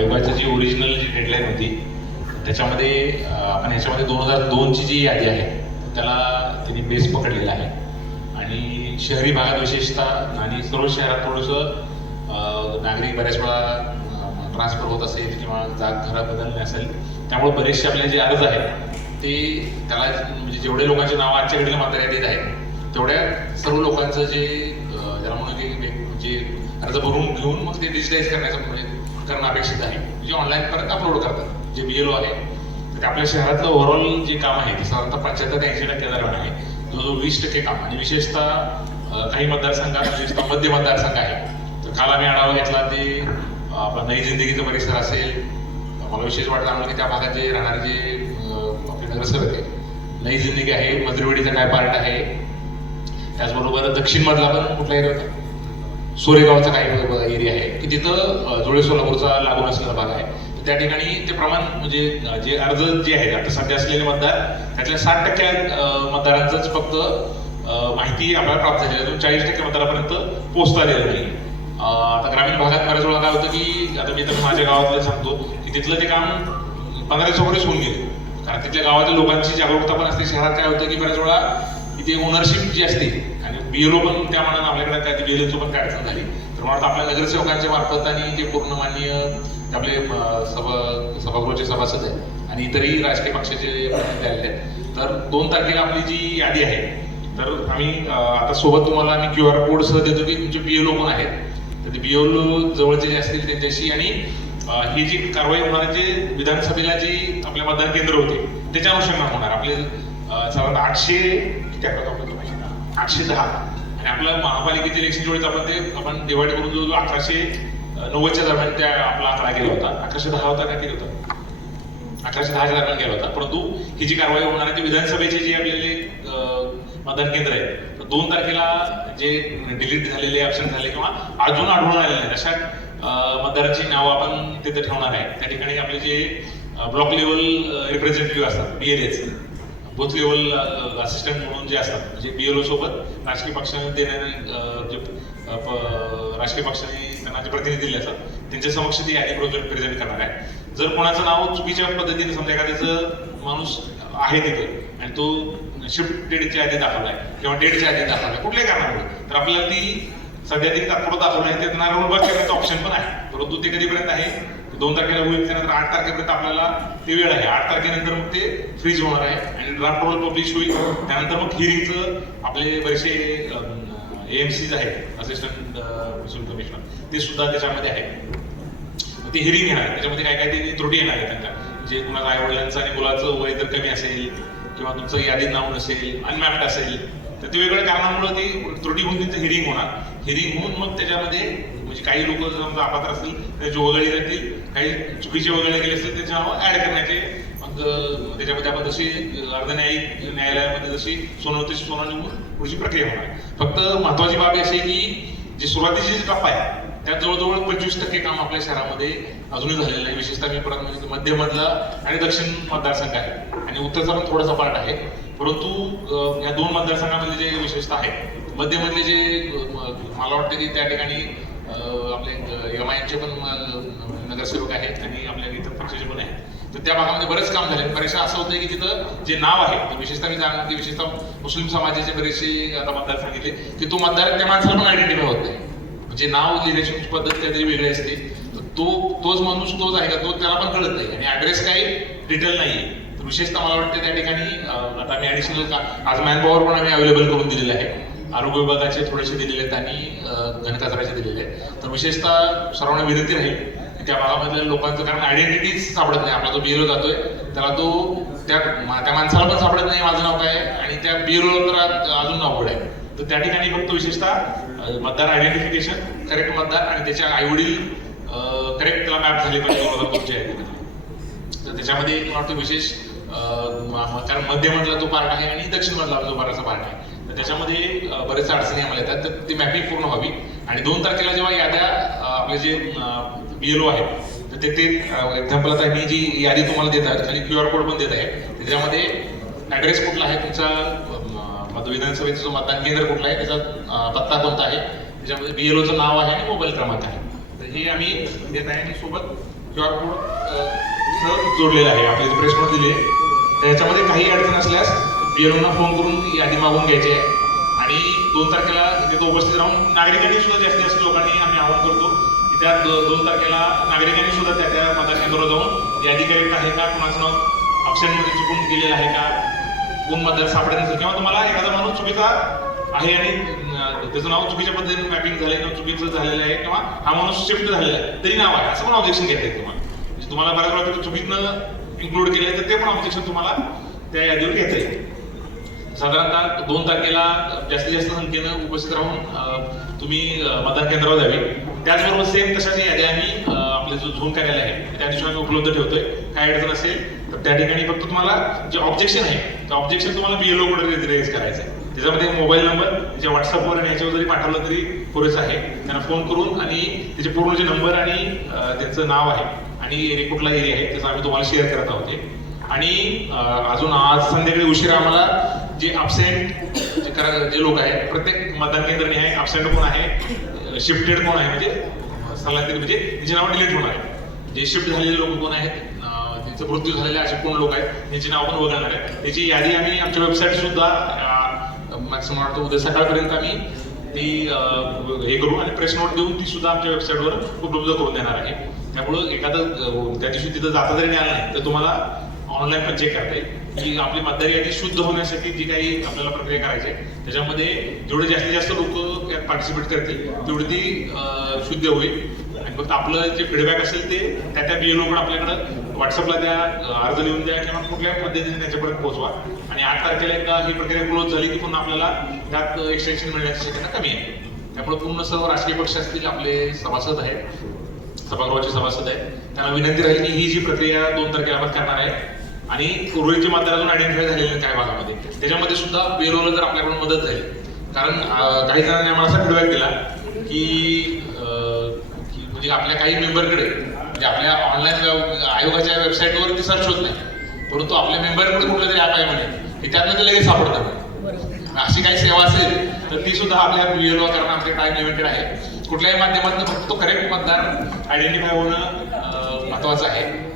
आयोगाची जी ओरिजिनल जी डेडलाईन होती त्याच्यामध्ये आपण ह्याच्यामध्ये 2002ची जी यादी आहे त्याला त्यांनी बेस पकडलेला आहे आणि शहरी भागात विशेषतः आणि सर्व शहरात थोडंसं नागरिक बऱ्याच वेळा ट्रान्सफर होत असेल किंवा घरात बदलणे असेल, त्यामुळे बरेचसे आपले जे अर्ज आहेत ते त्याला म्हणजे जेवढे लोकांचे नाव आजच्या घडीला मतदार यादीत आहेत तेवढ्या सर्व लोकांचं जे ज्याला म्हणून जे अर्ज भरून घेऊन मग ते डिजिटाईज करणं अपेक्षित आहे, जे ऑनलाईन परत अपलोड करतात जे BLO आहे. तर आपल्या शहरातलं ओव्हरऑल जे काम आहे ते साधारणतः 75 ते 80% दरम्यान आहे, जवळजवळ 20% काम. आणि विशेषतः काही मतदारसंघात विशेषतः मध्य मतदारसंघ आहे. तर काल आम्ही आढावा घेतला ते आपला नई जिंदगीचा परिसर असेल. मला विशेष वाटतं आम्हाला की त्या भागात जे राहणारे जे आपले नगरसेवक आहे, नई जिंदगी आहे, मजुरवाडीचा काय पार्ट आहे, त्याचबरोबर दक्षिण मधला पण कुठला एरिया होता, सोरेगावचा काही एरिया आहे की तिथं जुळे सोलापूरचा लागून असलेला भाग आहे. तर त्या ठिकाणी ते प्रमाण म्हणजे जे अर्ज जे आहेत आता सध्या असलेले मतदार त्यातल्या 60% मतदारांचंच फक्त माहिती आपल्याला प्राप्त झाली, अजून 40% मतदारापर्यंत पोहोचता आलेलं नाही. आता ग्रामीण भागात बऱ्याच वेळा काय होतं की आता मी तर माझ्या गावातलं सांगतो की तिथलं ते काम 15 दिवसापूर्वीच होऊन गेलं, कारण तिथल्या गावातल्या लोकांची जागरूकता पण असते. शहरात काय होतं की बऱ्याच वेळा इथे ओनरशिप जी असते आणि BLO पण त्या मनानं आपल्याकडे काय BLOचं पण काय अडचण झाली तर मला आपल्या नगरसेवकांच्या मार्फत आणि ते पूर्ण माननीय आपले सभागृहाचे सभासद आहेत आणि इतरही राजकीय पक्षाचे प्रतिनिधी आलेले आहेत. तर 2 तारखेला आपली जी यादी आहे तर आम्ही आता सोबत तुम्हाला आम्ही QR कोड सह देतो की तुमचे BLO कोण आहेत, तर ते BLO जवळचे जे असतील त्यांच्याशी आणि ही जी कारवाई होणार जे विधानसभेला जी आपले मतदान केंद्र होते त्याच्या अनुषंगाने होणार. आपले साधारणतः 810 आणि आपलं महापालिकेचे इलेक्शनच्या वेळेस आपण डिवाइड करून जो 1190च्या दरम्यान त्या आपला आकडा गेला होता. 1110 होता का केला होता, 1110च्या दरम्यान गेला होता. परंतु ही जी कारवाई होणार आहे ती विधानसभेचे जे आपल्याला मतदान केंद्र आहे तर 2 तारखेला जे डिलीट झालेले ऍबसेंट झाले किंवा अजून आढळून आलेले नाही अशा मतदारांची नावं आपण तिथे ठेवणार आहे. त्या ठिकाणी आपले जे ब्लॉक लेवल रिप्रेझेंटेटिव्ह असतात BLAs, बूथ लेवल असिस्टंट म्हणून जे असतात म्हणजे BLO सोबत राजकीय पक्षाने देणारे जे राजकीय पक्षाने त्यांना जे प्रतिनिधी दिले असतात त्यांच्या समक्ष ती यादी प्रेझेंट करणार आहे. जर कोणाचं नाव चुकीच्या पद्धतीने समजा एखाद्याचं माणूस आहे तिथे आणि तो शिफ्ट डेटच्या यादी दाखवलाय किंवा डेटच्या यादी दाखवलाय कुठल्याही कारणामुळे तर आपल्याला ती सध्या ती तात्पुरतं दाखवलं आहे त्यांना रोलबॅक करण्याचं ऑप्शन पण आहे. परंतु ते कधीपर्यंत आहे 2 तारखेला होईल, त्यानंतर 8 तारखेपर्यंत आपल्याला ती वेळ आहे. 8 तारखेनंतर मग ते फ्रीज होणार आहे आणि ड्राफ्ट रोल पब्लिश होईल. त्यानंतर मग हिअरिंगचं आपले बरेचसे AMCs आहेत, असिस्टंट म्युनिसिपल कमिशनर, ते सुद्धा त्याच्यामध्ये आहे. ते हिअरिंग येणार आहे, त्याच्यामध्ये काय काय ते त्रुटी येणार आहे त्यांना, जे कुणाला आईवडिलांचं आणि मुलाचं वय जर कमी असेल किंवा तुमचं यादीत नाव नसेल, अनमॅप्ड असेल तर ते वेगळ्या कारणामुळे ती त्रुटी होऊन त्यांचं हिअरिंग होणार. हिअरिंग होऊन मग त्याच्यामध्ये म्हणजे काही लोक जर समजा अपात्र असतील त्याचे वगळले जातील, काही चुकीचे वगळले गेले असतील त्याच्या नावं ऍड करण्याचे मग त्याच्यामध्ये आपण जशी अर्धन्यायिक न्यायालयामध्ये जशी सोनवते सोनं निवडून पुढची प्रक्रिया होणार. फक्त महत्वाची बाब अशी आहे की जी सुरुवातीची जी टप्पा आहे त्यात जवळजवळ 25% काम आपल्या शहरामध्ये अजूनही झालेलं आहे. विशेषतः मी परत म्हणजे मध्यमधला आणि दक्षिण मतदारसंघ आहे आणि उत्तरचा पण थोडासा पार्ट आहे. परंतु या 2 मतदारसंघामध्ये जे विशेषतः आहे मध्यमधले जे मला वाटतं की त्या ठिकाणी आपले MIMचे पण नगरसेवक आहेत आणि आपल्या इतर पक्षाचे पण आहेत, तर त्या भागामध्ये बरेच काम झाले. बरेचसे असं होतं की तिथं जे नाव आहे विशेषतः मी जाणं की विशेषतः मुस्लिम समाजाचे बरेचसे आता मतदार सांगितले की तो मतदार त्या माणसाला पण आयडेंटिफाय होत नाही, म्हणजे नाव लिहिण्याची पद्धत काहीतरी वेगळी असते, तोच माणूस तोच आहे का तो त्याला पण कळत नाही आणि ऍड्रेस काही डिटेल नाहीये. तर विशेषतः मला वाटतं त्या ठिकाणी आता आम्ही ऍडिशनल आज मॅनपॉवर पण आम्ही अवेलेबल करून दिलेलं आहे. आरोग्य विभागाचे थोडेसे दिलेले आहेत आणि घनकचऱ्याचे दिलेले आहेत. तर विशेषतः सर्वांना विनंती राहील की त्या भागामधल्या लोकांचं, कारण आयडेंटिटीच सापडत नाही. आपला जो BLO जातोय त्याला तो त्या माणसाला पण सापडत नाही माझं नाव काय आणि त्या BLO तर अजून अवघड आहे. तर त्या ठिकाणी फक्त विशेषतः मतदार आयडेंटिफिकेशन, करेक्ट मतदार आणि त्याच्या आईवडील करेक्ट त्याला मॅप झाले पाहिजे 2002च्या यादीमध्ये. तर त्याच्यामध्ये मला वाटतं विशेष कारण मध्यमधला तो पार्ट आहे आणि दक्षिण मधला जो बराचसा पार्ट आहे तर त्याच्यामध्ये बरेच अडचणी आम्हाला येतात. तर ती मॅपिंग पूर्ण व्हावी आणि 2 तारखेला जेव्हा याद्या आपले जे BLO आहेत तर ते एक्झाम्पल आता मी जी यादी तुम्हाला देत आहे खाली QR कोड पण देत आहे, त्याच्यामध्ये ऍड्रेस कुठला आहे तुमचा, विधानसभेचं जो मतदान केंद्र कुठला आहे, त्याचा पत्ता कोणता आहे, त्याच्यामध्ये BLOचं नाव आहे आणि मोबाईल क्रमांक आहे. तर हे आम्ही देत आहे आणि सोबत QR कोड जोडलेलं आहे. आपल्या प्रेस नोट दिली आहे. त्याच्यामध्ये काही अडचण असल्यास BLOना फोन करून यादी मागून घ्यायची आहे आणि 2 तारखेला तिथे उपस्थित राहून नागरिकांनी सुद्धा जास्तीत जास्त लोकांनी आम्ही आवाहन करतो की त्या 2 तारखेला नागरिकांनी सुद्धा त्या मतदान केंद्रावर जाऊन यादी करेक्ट आहे का, कोणाचं नाव ऑप्शनमध्ये चुकून गेलेलं आहे का, कोण मतदार सापडत नसेल किंवा तुम्हाला एखादा माणूस चुकीचा आहे आणि त्याचं नाव चुकीच्या पद्धतीने मॅपिंग झालंय किंवा चुकीचं झालेलं आहे किंवा हा माणूस शिफ्ट झालेला आहे तरी नाव आहे असं पण ऑब्जेक्शन घेता येईल तुम्हाला. म्हणजे तुम्हाला बऱ्याच वेळा तिथे चुकीनं इन्क्लूड केलंय तर ते पण ऑब्जेक्शन तुम्हाला त्या यादीवर घेता येईल. साधारणतः 2 तारखेला जास्तीत जास्त संख्येनं उपस्थित राहून तुम्ही मतदान केंद्रावर जावे. त्याचबरोबर सेम तशाची यादी आम्ही आपले जो झोन कार्यालय आहे त्या दिवशी आम्ही उपलब्ध ठेवतोय. काय अडचण असेल तर त्या ठिकाणी फक्त तुम्हाला जे ऑब्जेक्शन आहे ते ऑब्जेक्शन तुम्हाला BLO कडे रेज करायचं आहे. त्याच्यामध्ये मोबाईल नंबर त्याच्या व्हॉट्सअपवर आणि याच्यावर जरी पाठवलं तरी पुरेसं आहे. त्यांना फोन करून आणि त्याचे पूर्ण जे नंबर आणि त्यांचं नाव आहे आणि एरिया कुठला एरिया आहे त्याचं आम्ही तुम्हाला शेअर करत आहोत. आणि अजून आज संध्याकाळी उशिरा आम्हाला जे अबसेंट जे लोक आहेत प्रत्येक मतदान केंद्राने आहे, अबसेंट कोण आहे, शिफ्टेड कोण आहे म्हणजे स्थलांतरित म्हणजे त्याची नाव डिलीट होणार आहे. जे शिफ्ट झालेले लोक कोण आहेत, त्यांचा मृत्यू झालेले असे कोण लोक आहेत त्यांची नाव पण वगळणार आहे. त्याची यादी आम्ही आमच्या वेबसाईट सुद्धा मॅक्सिमम वाटतं उद्या सकाळपर्यंत आम्ही ती हे करू आणि प्रेस नोट देऊन ती सुद्धा आमच्या वेबसाईटवर उपलब्ध करून देणार आहे. त्यामुळं एखादं त्या दिवशी तिथं जाता जरी मिळालं नाही तर तुम्हाला ऑनलाईन पण चेक करता येईल की आपली मतदार यादी शुद्ध होण्यासाठी जी काही आपल्याला प्रक्रिया करायची आहे त्याच्यामध्ये जेवढे जास्तीत जास्त लोक यात पार्टिसिपेट करतील तेवढी ती शुद्ध होईल. आणि फक्त आपलं जे फीडबॅक असेल ते त्या BLO कडे आपल्याकडं व्हॉट्सअपला द्या, अर्ज लिहून द्या किंवा कुठल्या पद्धतीने त्याच्यापर्यंत पोहोचवा. आणि 8 तारखेला एकदा ही प्रक्रिया क्लोज झाली की पुन्हा आपल्याला त्यात एक्सटेन्शन मिळण्याची शक्यता कमी आहे. त्यामुळे पूर्ण सर्व राजकीय पक्ष असतील, आपले सभासद आहेत, सभागृहाचे सभासद आहेत, त्यांना विनंती राहील की ही जी प्रक्रिया 2 तारखेला आपण करणार आहे आणि उर्वरित जे मतदार अजून आयडेंटिफाय झालेले काय भागामध्ये त्याच्यामध्ये सुद्धा BLOला जर आपल्याकडून मदत झाली. कारण काही जणांनी आम्हाला असा फीडबॅक दिला की म्हणजे आपल्या काही मेंबरकडे म्हणजे आपल्या ऑनलाईन आयोगाच्या वेबसाईटवर ती सर्च होत नाही, परंतु आपल्या मेंबरकडे कुठलं तरी ॲप आहे म्हणे की त्यातनं ते लगेच सापडतं. अशी काही सेवा असेल तर ती सुद्धा आपल्या BLO करणं आमच्या टाइम लिमिटेड आहे. कुठल्याही माध्यमातून फक्त तो करेक्ट मतदार आयडेंटिफाय होणं महत्वाचं आहे.